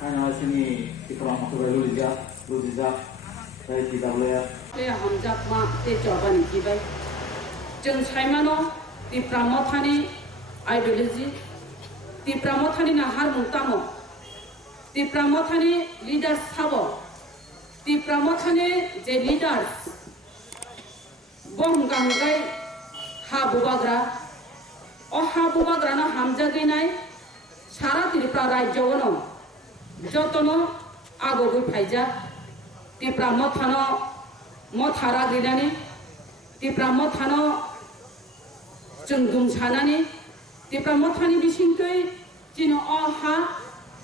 Karena sini di kelompok Lujizak dari TWF. Hamzat ma te jawaban kibai. Jeng saimano di pramothani ideology, di pramothani nahar mutamo, di pramothani leaders sabo, di pramothani je leaders bom ganggai ha bubagra, o ha bubagra na hamzagi nai সারা ত্রিপুরা রাজ্যগণ যতনো আগবই ফাইজা ত্রিপুরা মথানো মথারা গিনানি ত্রিপুরা মথানো जों दुमसानानि ত্রিপুরা মথাनि बिसिंखै जिनो अहा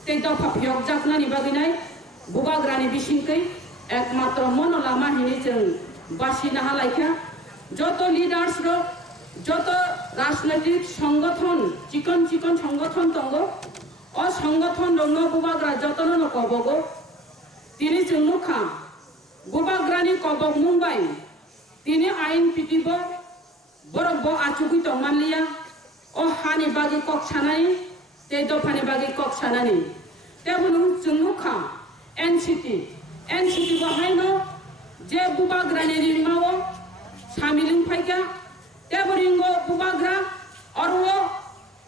ते दफा फियक जाखनानि बागिनाय बुबाग्रानि बिसिंखै एकमात्र मन लामा हिनि जों बासिनो हालायखा যত লিডার্স যত রাজনৈতিক সংগঠন চিকন চিকন সংগঠন দङ অ সংগঠন দङ বুবাग्रा যতनो कबगो তিনি जोंनुखा बुबाग्रानि कबग मुंबाइ তিনি आइन पिटिबो बरबो आचुगि दंमानलिया अ हानि बागि कक्सानानि ते दफानि बागि कक्सानानि तेबुनु जोंनुखा एनसिटी बाहायनो जे बुबाग्रानि रिमावो सामिलिं फाइगा तेबरिंगो बुबाग्रा और वो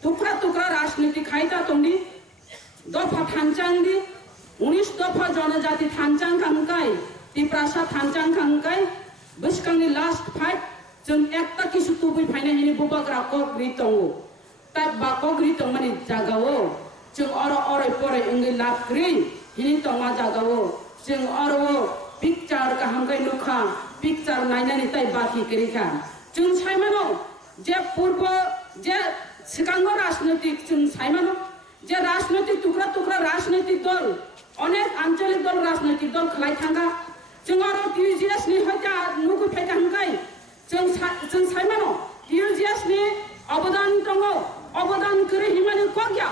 टुकड़ा टुकड़ा राजनीति खाइता तुमनी दफा थांचांगी 19 दफा जनजाति थांचां खांगाय तिप्रासा थांचां खांगाय बिसकांनि लास्ट फाइट जों एकता किसु तुबै फाइना हिनि बुबाग्रा को ग्रितंगो तब बाको ग्रितंग माने जागावो जों अर परे इंगे लाबग्रि हिनि तंगा जागावो जों अरवो पिक्चार का हांगाय नुखा पिक्चार नायनानि ताइ बाखि करिखा जों साइमानो जे पूर्व जे सिगांगो राजनैतिक जों साइमानो जे राजनैतिक टुकड़ा टुकड़ा राजनैतिक दल अनेक आंचलिक दल राजनैतिक दल खलाय थांगा जों आरो टीजीएस नि हजा नुगु फाइगा हंगाय जों साइमानो टीजीएस नि अवदान दङ अवदान करे हिमानि कोग्या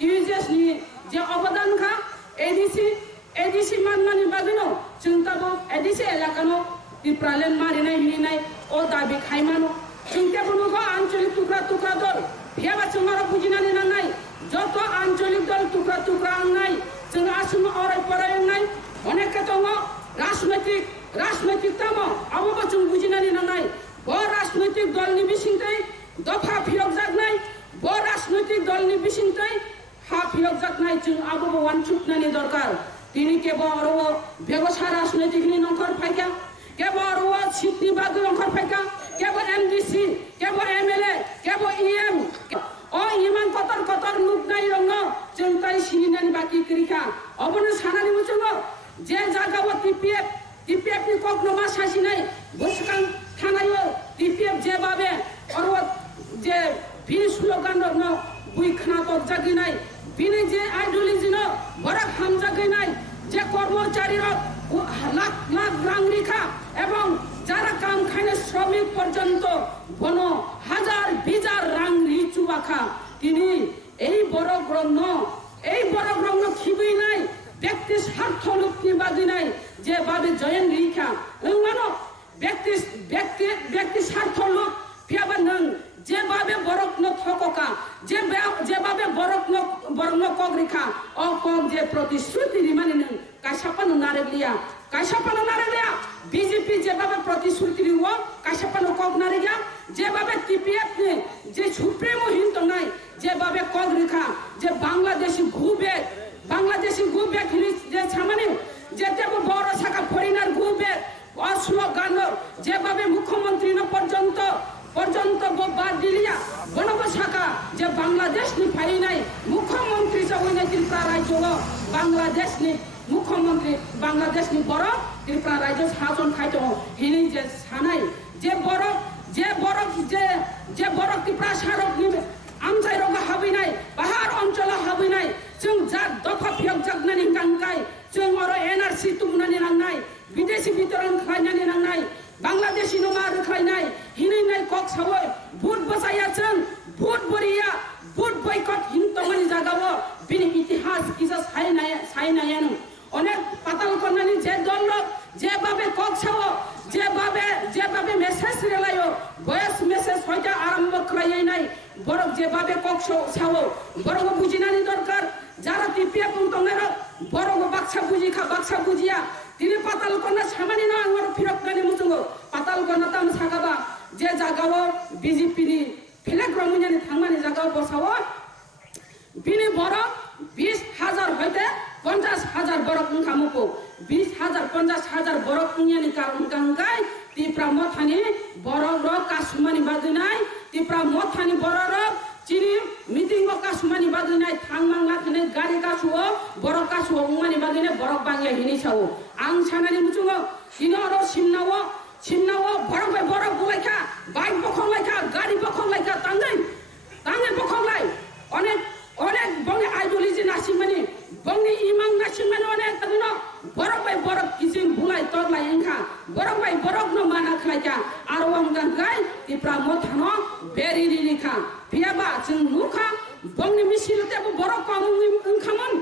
टीजीएस नि जे अवदान खा एडीसी माननानि बागिनो जों ताबो एडीसी एलाकानो टिप्रालेन मारिनाय हिनाय ओ दाबि खायमानो जों तेबुनुगो आंचलिक टुकड़ा टुकड़ा दल फियाबा जों आरो बुजिनानै नांनाय जत आंचलिक दल टुकड़ा टुकड़ा आंनाय जों आसुम अराय पराय आंनाय अनेक दङ राजनैतिक तामो आबो जों बुजिनानै नांनाय ब राजनैतिक दलनि बिसिंथै दफा फियक जागनाय ब राजनैतिक दलनि बिसिंथै हा फियक जागनाय जों आबो वानचुकनानि दरकार তিনি কেবল আরো ব্যবসা রাজনৈতিকনি নংখর ফাইকা কেবল আরো সিটনি বাগি নংখর ফাইকা কেবল এমডিসি কেবল এমএলএ কেবল ইএম ও ইমান কতর নুকনাই রঙ जों তাই সিনিনানি বাকি করিখা অবনে সানানি মুচুङ যে জাগাও টিপিএফ नि ককনমা সাসিনাই বসকাং থানায়ও টিপিএফ যেভাবে আরো যে বিনি স্লোগান রঙ বুইখানা তক জাগিনাই বিনি যে আইডিওলজি ন বড় হামজাগিনাই যে কর্মচারীরা লাখ লাখ রাং রেখা এবং যারা কাম খাইনে শ্রমিক পর্যন্ত বন হাজার বিজার রাং রিচু বাখা তিনি এই বড় গ্রহণ খিবই নাই ব্যক্তি স্বার্থ লুপ্তি বাদি নাই যেভাবে জয়েন রেখা মানো ব্যক্তি স্বার্থ লোক পিয়াবা নং যেভাবে বরকন থকা যেভাবে বরকন কক রেখা অ কক যে প্রতিশ্রুতি রিমানি নং কাইসাপানো নারেগলিয়া বিজেপি যেভাবে প্রতিশ্রুতি রিও কাইসাপানো কক নারেগিয়া যেভাবে টিপিএফ নে যে সুপ্রিমো হিন্ত নাই যেভাবে কক রেখা যে বাংলাদেশি গুবে হিনি যে ছামানে যে দেব বড় শাখা ফরিনার গুবে অশ্লো গান যেভাবে মুখ্যমন্ত্রী পর্যন্ত বাদ দিলিয়া বনব শাখা যে বাংলাদেশ নি ফাই নাই মুখ্যমন্ত্রী সবই ত্রিপুরা রাজ্য বাংলাদেশ নি মুখ্যমন্ত্রী বাংলাদেশ নি বড় ত্রিপুরা রাজ্য শাসন খাইত হিনি যে সানাই যে বড় ত্রিপুরা সারক নি আমজাই রগা হাবি নাই পাহাড় অঞ্চল হাবি নাই जों जा दफा फियक जागनानि गांगाय जों आरो एनआरसी तुमनानि नांनाय विदेशी वितरण खायनानि नांनाय बांग्लादेशी नमा रखायनाय हिनैनाय कक सावय भुट बसाया जों भुट बरिया भुट बयकट हिंतमानि जागावो बिनि इतिहास किसा सायनायान अनेक पाताल करनानि जे दल जेभाবে কক सावो जेभाবে मेसेज रेलायो भয়েस मेसेज হয়তো আরম্ভ খাইয়াই নাই বড় যেভাবে কক সাवो বড় বুঝিনানি দরকার যারা টিপিএফ দংনার বড় বাক্সা বুঝিয়া তিনি পাতাল কন্যা সামানি না আমার ফিরক গানি মুচুঙ্গ পাতাল কন্যা তাম সাগাবা যে জাগাও বিজেপি ni ফিলেক রমুনিয়ানি থাংমানি জাগাও বসাও বিনি বড় 20,000 হইতে 50,000 বড় খামুকো 20,000 50,000 বড় কুনিয়ানি কারণ গাঙ্গাই তিপ্রা মথানি বড় রক কাসুমানি বাজুনাই তিপ্রা মথানি বড় রক চিনি মিটিং কাসুমানি বাজুনাই থাংমাং লাখনে গাড়ি কাসুও বড় কাসুও উমানি বাজুনে বড় বাংয়া হিনি সাও আং সানানি মুচুঙ্গ ইনর সিমনাও বড় বুলাইখা বাইক বখলাইখা গাড়ি বখলাইখা তাঙ্গাই বখলাই অনেক বঙ্গে আইডিওলজি নাসিমানি বঙ্গে ইমাং নাসিমানি অনেক তাগুনো বড় কিসিং বুলাই তগলাই এংখা বড় নো মানা খাইকা আর ওম গাঙ্গাই তিপ্রা মথানো বেরি রিলিখা পিয়াবা जों नुखा बंगनि मिसिलते बড় কম ওংখামন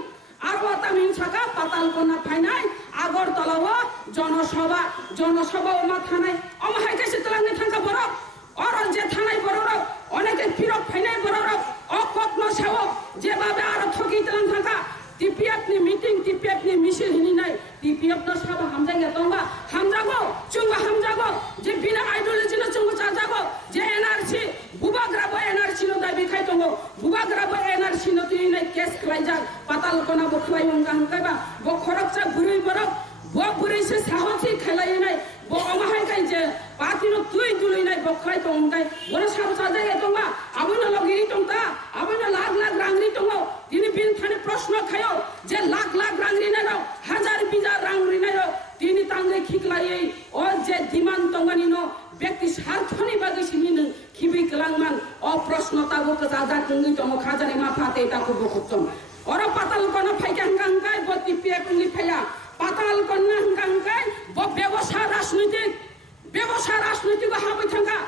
আর ওতামিন ছাকা পাতাল কোনা ফাইনাই আগরতলাও জনসভা ওমা থানাই অমহাই কাছে তলাঙ্গে থাকা বড় আর যে থানাই বড় অনেকে ফিরক ফাইনাই বড় অকত্ন সেও যেভাবে আর ঠকি তলাং থাকা TPF ni meeting TPF ni মিছিল হিনি নাই টিপিএফ না সব হামজাগে তংবা হামজাগো যে বিনা আইডিওলজি না চুঙ্গা চাজাগো যে এনআরসি বুবাগ্রাব এনআরসি নো দাবি খাই তংগো বুবাগ্রাব এনআরসি নো তুই নাই কেস খাইজা পাতাল কোনা বখলাই উঙ্গা হামকাইবা ব খরকচা বুড়ি বরক ব বুড়ি সে সাহসী খেলাই নাই ব অমাহাই কাই যে পাতিনো তুই দুলই নাই বখলাই তংগাই বড় সাব সাজাগে তংবা আবুন লগিরি তংতা আবুন লাখ রাংরি তংগো তিনি বিন থানে প্রশ্ন খায়ো যে লাখ রাংরি নাই হাজার বিজার রাংরি নাই তিনি তাঙ্গে খিকলাই ও যে দিমান তংগানি নো ব্যক্তি স্বার্থনি বাগি সিমিন খিবি কলাংমান অপ্রশ্নতা গো কাজা তুঙ্গি তম খাজানি মাফাতে তাকু বকুচম ওরা পাতাল কোনা ফাইকা হাঙ্গাঙ্গাই বতি পেকুলি ফাইয়া পাতাল কোনা হাঙ্গাঙ্গাই ব ব্যবসা রাজনৈতিক হাবই থাকা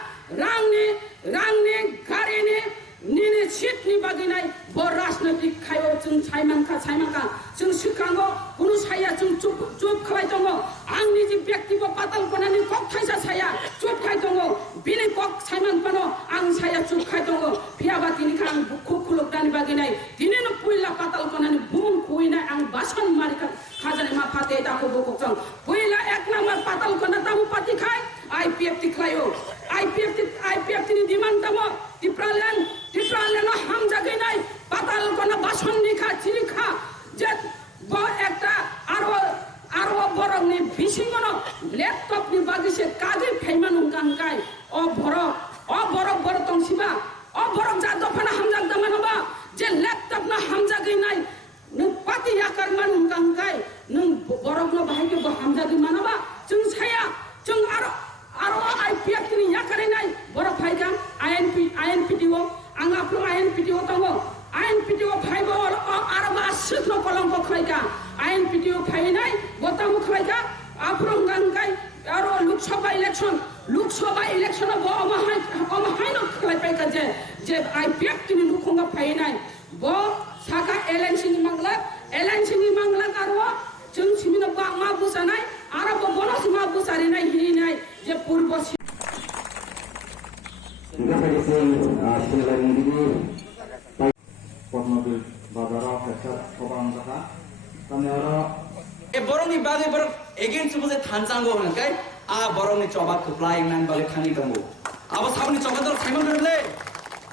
রাংনি গাড়িনি নিনে সিটনি বাগিনাই ব রাজনৈতিক খায়ো जों साइमानखा जों सिखांगो कुनु साया जों चुप खालाय दङ आंनि जे व्यक्तिगत पाताल कोनानि कक थाइसा साया चुप खाय दङ बिनि कक साइमान पानो आं साया चुप खाय दङ फियाबा तिनि खां खुलुक दानि बागिनाय दिनेनो पुइला पाताल कोनानि बुम खुइनाय आं बासन मारिका खाजानि मा फाते दाखो बकजों पुइला एक नाम्बार पाताल कोना दामु पाति खाय आईपीएफ तिख्लायो आईपीएफ तिनि दिमान दङ टिप्रालेन हामजागिनाय पाताल कोना बासन निखा चिरिखा যে একটা আরো বরংনি বিসিঙ্গন ল্যাপটপ নি বাগিসে কাজে ফাইমান গাঙ্গাই ও বড় তংসিবা ও বড় যা দফানা হামজাগ দামানবা যে ল্যাপটপ না হামজাগি নাই নু পাতি আকার মান গাঙ্গাই নু বড় ন বাহাইকে হামজাগি মানবা जों সায়া जों আরো আইপিএফ নি ইয়াকারে নাই বড় ফাইগাম আইএনপিটিও আং আপলো আইএনপিটিও তাঙ্গো आईएनपीटीओ फाइबो और मासिक कलंक खलाइका आईएनपीटीओ फाइनाय गतामु खलाइका आफ्रंग गांगाय और लोकसभा इलेक्शन ब अमहाय न खलाइपाइका जे आईपीएफ तिनि लुखंगा फाइनाय ब साका एलएनसी नि मांगला कारवा जों सिमिनो मा बुसानाय आरो ब बनस मा बुसारिनाय हिनाय जे पूर्व Pernah badara kesat orang kata, kami orang. Borong ni bagai borong again supose thansanggo honan kai borong ni coba keplaing nan balik khani tanggo abo sabni coba dor simon dorle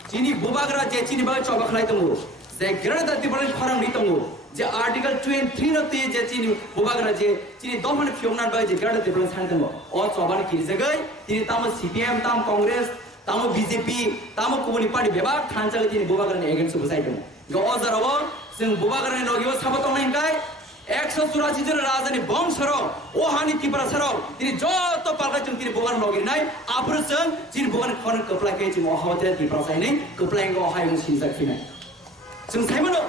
chini bubagra je chini bagai coba khlai tanggo je grada dati balik faram ni tanggo je article 23 no te je chini bubagra je chini domhan fyongnan bagai je grada dati balik khani tanggo o coba ni kiri jagai chini tamo CPM tam Congress tamo BJP tamo Communist Party bebak thansaga chini bubagra ni again supose item go ozarabo sing bubagra ni logibo sabato nai kai 184 জন রাজধানী বংশর ওহানি ত্রিপুরা সরব তিনি যত পালকাচুন তিনি বগান লগি নাই আবরসং যিনি বগান খরন কপলাকে যিনি মহাবতে ত্রিপুরা সাইনি কপলাইং ওহাই মুং সিনজাক ফিনাই जों साइमनो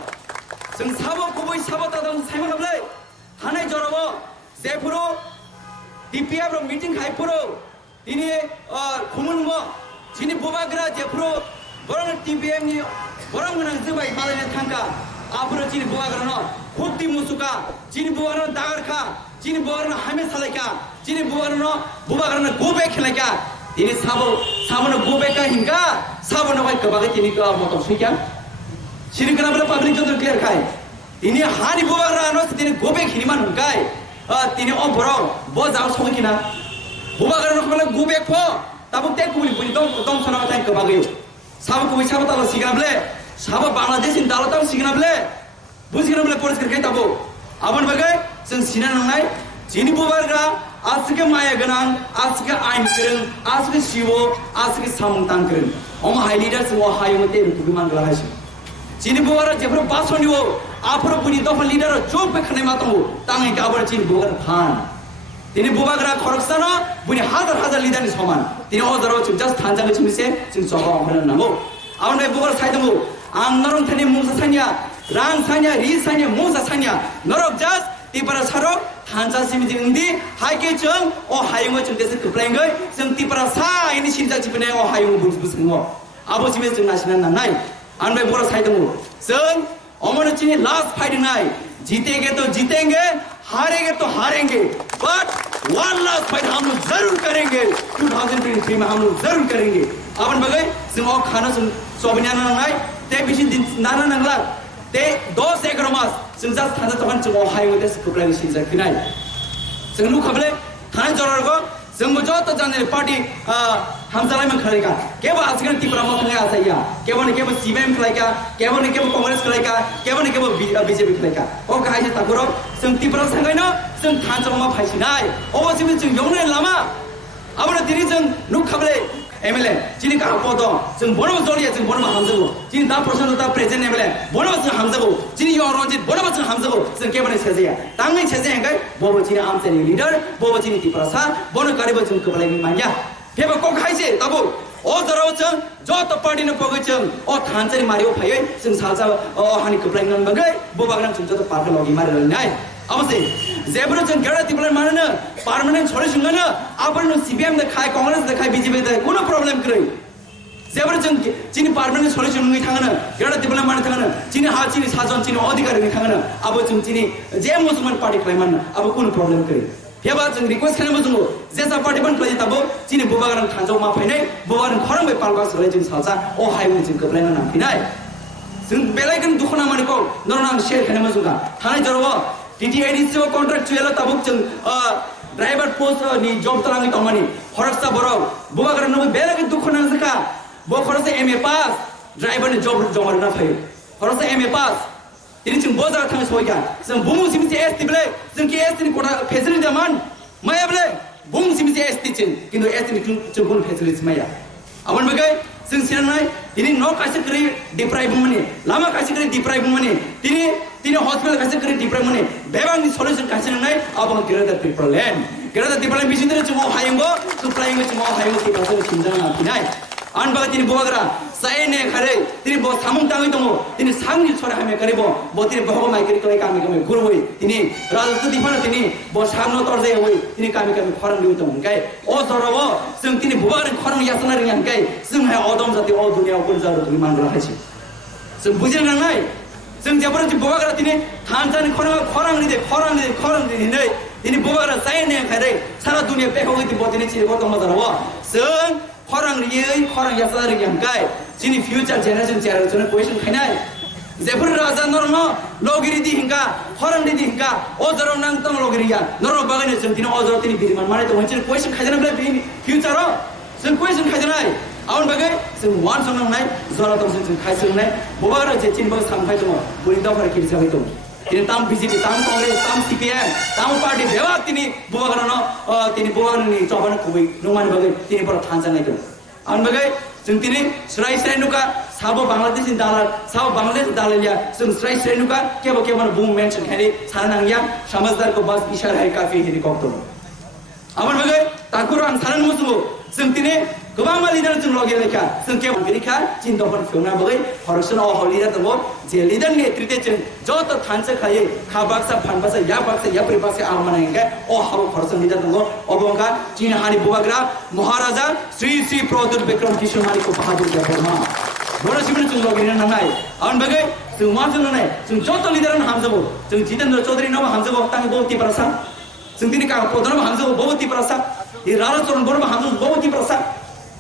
जों साबो गुबै साबो तादं साइमन हबले हानाय जरबो जेफुरो टिपिएफ रो मीटिंग हाइपुरो तिनि खुमुनमो जिनि बुबाग्रा जेफुरो बरं टिपिएफ नि बरं गोनां जोबाय मालायना थांगा आफुरो जिनि बुबाग्रा न खुक्ति मुसुका जिनि बुबाग्रा दागरखा जिनि बुबाग्रा हामे सालायका जिनि बुबाग्रा गोबे खेलायका तिनि साबो गोबे का हिंगा साबो न भाई कबागे तिनि मत सुइका Sini kenapa publik itu clear kai? Ini hari buang ranos, ini man kai tini o borok bo jang songi kina bubagra no kala gubek pho tabuk te kubuli buni dom sona ta ka bagayo sab kubi sab ta signable sab bangladesh in dalata signable busignable police kai tabo aban bagai sing sinan ngai jini bubagra asike maya ganang asike ain kren asike siwo asike samung tang kren om high leader sing o high mote kubi man gala hashi jini bubagra jebro basoniwo afro buni dofa leader jok pe khane matango tangai ka abar jini bubagra khan tini bubagra khoroksana buni hazar leader ni saman tini odaro chung just thanjang chimse chung joba amran namo aban bai bubagra saidango ang norong thani mungsa sanya rang sanya ri sanya mungsa sanya norok just tipara sarok hansa simidi ngdi haike chung o hayungo chung desa kuplengai chung tipara sa ini sinja chipne o hayungo busmo abo simes chung nasinan nanai an bai bubagra saidango chung omone chini last fight nai जीतेंगे तो जीतेंगे हारेंगे तो हारेंगे but one last fight हम लोग जरूर करेंगे 2023 में हम लोग जरूर करेंगे अपन बगै जों खाना जों सोबनिया नांनाय ते बिसि नाना नांला ते 10 एकड़ मास जों जा थाना तखन जों हायवे देस कुप्लाय सिनजा किनाय जों नु खबले थाना जररगो जों जत जाने पार्टी हमजालाय मन खलायका केबो आजकल तिप्रा म खलाय आसाया केबो ने केबो सीएम खलायका केबो ने केबो कांग्रेस खलायका केबो ने केबो बीजेपी खलायका ओ काहाय ताकुरो जों तिप्रा संगायनो जों थानजमा फायसिनाय अबसिम जों यौने लामा आबना दिरि जों नु खबले एमएलए जिनि का पद जों बनम जलिया जों बनम हामजगो जिनि दा प्रशासन दा प्रेजेन्ट एमएलए बनम जों हामजगो जिनि यो रंजित बनम जों हामजगो जों केबो ने सेजया तांगै सेजे हेंगै बबो जिनि आमसेनि लिडर बबो जिनि तिप्रा सा बनो कारिबो जों कबलाय मान्या फेबो को खाइसे तबो ओ जराव जों जत पार्टी न पगै जों ओ थानचरि मारियो फायै जों साजा ओ हानि कबलाय नन बगै बोबाग्रां जों जत पार्टी लगी मारि नाय अबसे जेब्रो जों गेडा तिप्ला माननो परमानेंट सल्यूशन गनो आबरनो सीपीएम द खाय कांग्रेस द खाय बीजेपी द कोनो प्रॉब्लम करै जेब्रो जों जिनि परमानेंट सल्यूशन नङै थाङनो गेडा तिप्ला मान थाङनो जिनि हा जिनि साजन जिनि अधिकार नङै थाङनो आबो जों जिनि जे मुसलमान पार्टी खाय मान आबो कोनो प्रॉब्लम करै फेबा जों रिक्वेस्ट खालामो जों जेसा पार्टी बन खाय ताबो जिनि बोबाग्रां थांजौ मा फायनाय बोबाग्रां खरं बे पालबा सलाय जों सालसा ओ हायवे जों कबलायना नांफिनाय जों बेलायगन दुखना मानिको नरनां शेयर खालामो जों थानाय Jarawa TTIDCO contractual tabuk jeng driver post ni job talangi tomani horoksa borok bubagra no belagi dukhona zaka bo khorose MA pass driver ni job jomar na phayo khorose MA pass tini jeng bozar thang soya jeng bumu simsi ST ble jeng ki ST ni kota facility man maya ble bumu simsi ST jeng kintu ST ni jeng kun facility maya aban bagai jeng sianai tini no kaise kri deprive mani lama kaise kri deprive mani tini hospital kaise kri deprive mani bebang ni solution kaise nai abang gerada people land bisindre chumo hayingo to flying chumo hayingo ki kaise kinjana kinai an baga tini bogra saine khare tini bo samung tangi tomo tini sangni chora hame karibo bo tini bogo mai kri kai kami kami gurwoi tini rajasthan dipana tini bo samno torjai hoi tini kami khorang liu tom kai o sorobo sung tini bogra khorang yasana ring kai sung hai odom jati o dunia upor jaro tumi mangra haisi sung bujil nai sung jabra ji bogra tini thanjani khorang ni nei tini bogra saine khare sara dunia pe hoi ti bo tini chi bo tom jaro sung खरं यासा रियां गाय जिनि future generation question खाइनाय जेफोर राजा नरन लोगिरि दि हिंगा खरं दि हिंगा ओ जरो नां तंग लोगिरिया नरन बागाने जों तिनि ओ जरो तिनि बिरिमान माने तो मोनसे क्वेश्चन खाइजानाय बे फ्यूचर जों क्वेश्चन खाइजानाय आउन बागै जों वान संनाय जरा दं जों खाइसोनाय बबारा जे तिनि बग सामफाय दङ बनि दाफार किरि जाबाय दं तिनि ताम बीजेपी ताम कांग्रेस ताम सीपीएम ताम पार्टी बेवा तिनि बुबाग्रानो तिनि बुबाग्रानि जबान खुबै नमानि बागै तिनि पर थानजानाय दं आन बागै जों तिनि स्राय नुका साबो बांलादेशनि दालालिया जों स्राय नुका केबो बुम मेंशन खारि सानांगिया समझदार को बस इशारा है काफी हेलिकॉप्टर आमन बागै ताकुर आं सानन मुसुबो जों तिनि गोबां लिडार जों लगे लेखा जों केबो बिरिखा चिन दफर फिउना बागै हरसन अ लिडार दङ जे लिडार नेतृत्व जों जत थानसे खायै खाबाक्सा फानबासा या परिबासा आम मानांगे ओ हाबो हरसन लिडार दङ अबंगा चिन हानि बुबाग्रा महाराजा श्री प्रदुल विक्रम किशोर मालिक को बहादुर के फरमा बडो सिमन जों लगे नांनाय आन बागै जों मा जों नाय जों जत लिडार हामजबो जों जितेन्द्र चौधरी नबो हामजबो तां बहुती प्रसा जों तिनि का प्रधान हामजबो बहुती प्रसा इ राणा चरण बर्मा हामजबो बहुती प्रसा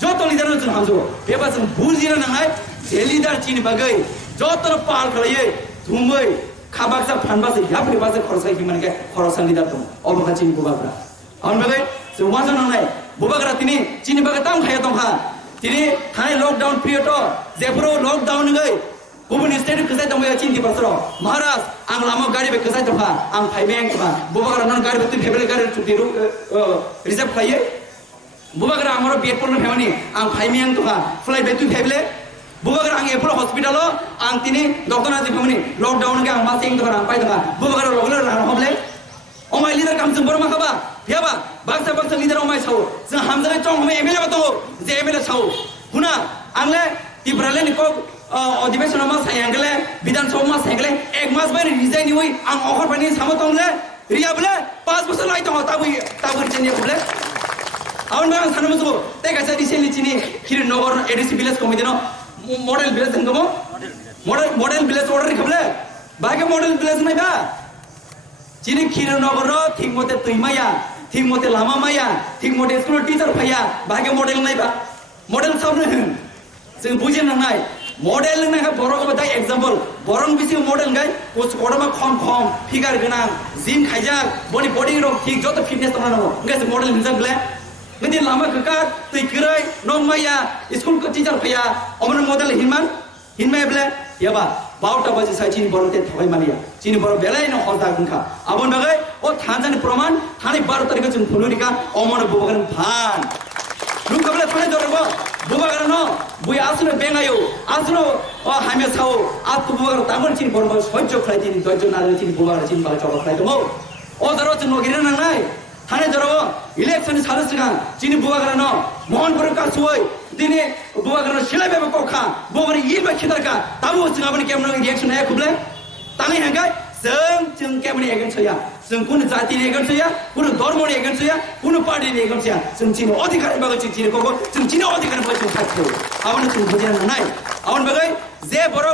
जत लिडार जों हामजबो बेबा जों बुजिना नांनाय जे लिडार चिन बागै जत पाल खलायै धुमै 카박사 반바사 야프리 바사 코로사 히만게 코로사 리다동 어버가 진이 부바그라 아운 바게 저 와서나네 부바그라 티니 진이 바가 땅 하야 동하 티니 타이 록다운 피리어드 제프로 록다운 gai गुबुन स्टेट कसै दङ या चिन्ति बसरो महाराज आं लामा गाडी बे कसै दफा आं फाइबेंग दफा बुबाग्रा नन गाडी बे फेबले गाडी चुटिरु रिजर्व खायो बुबाग्रा आमरो बेटपन फेमनि आं फाइबेंग दफा फ्लाइट बे तु फेबले बुबाग्रा आं एप्रो हॉस्पिटल आं तिनि डॉक्टर नाजि फेमनि लॉकडाउन के आं मासिंग दफा आं पाइ दफा बुबाग्रा लगले रान हमले ओमाय लिडर काम जों बरमा खाबा फेबा बाक्सा बाक्सा लिडर ओमाय साउ जों हामजाले चंग हम एमएलए बतो जे एमएलए साउ हुना आंले तिब्राले निको अधिवेशन में सायंगले विधानसभा में सायंगले एक मास में रिजाइन हुई आं ऑफर बनी सामतोंगले रिया बोले 5 वर्ष लाई तो ताबु चेंज बोले आवन बां सानमसो ते गासा रिसेंटली चिनी खिर नगर एडीसी विलेज कमिटी नो मॉडल विलेज दंगमो मॉडल विलेज ऑर्डर खबले बागे मॉडल विलेज नै बा चिनी खिर नगर ठीक मते तुइमाया ठीक मते लामामाया ठीक मते स्कूल टीचर फैया बागे मॉडल नै बा मॉडल सब नै जों बुझिन नाय मॉडल नों ना बरं बता एग्जाम्पल बरं बिसि मॉडल गाय पोस्ट कोडमा खम फिगार गोनां जिम खायजाक बॉडी रक ठीक जत फिटनेस दङ नङो गाय मॉडल हिनजागले गदि लामा खका तै गरै नंमाया स्कूल को टीचर फैया अमन मॉडल हिनमायब्ले याबा 12टा बजे साइ चिनि बरं ते थबाय मानिया चिनि बरं बेलाय न हदा गुनखा आबन बागै ओ थानजानि प्रमाण थानै 12 तारिख जों फुलुरिका अमन बुबगन फान रुखबले थानै दरबो बुबाग्रा न बुय आसनो बेंगायो आसनो हामे साओ आतु बुबाग्रा तामन चिन बरबो सज्ज खलाय दिनि दज्ज नारे चिन बुबाग्रा चिन बाला चबा खलाय दमो ओ दरो जों नगिरे नांनाय थाने दरबो इलेक्शन साल सिगां चिन बुबाग्रा न मोहनपुर का सुय दिने बुबाग्रा सिलाय बेबो कोखा बुबाग्रा इबा खिदारका ताबो जोंहाबो केमनो रिएक्शन आया खुबले तानै हंगाय जों केमनो एगेन सया जों कुन जातिनि एगेन सया कुन धर्मनि एगेन सया कुन पार्टीनि एगेन सया जों चिन अधिकार बागै चिन कोको जों चिन अधिकार बागै जों साथो आवन जों बुजिना नाय आवन बागै जे बर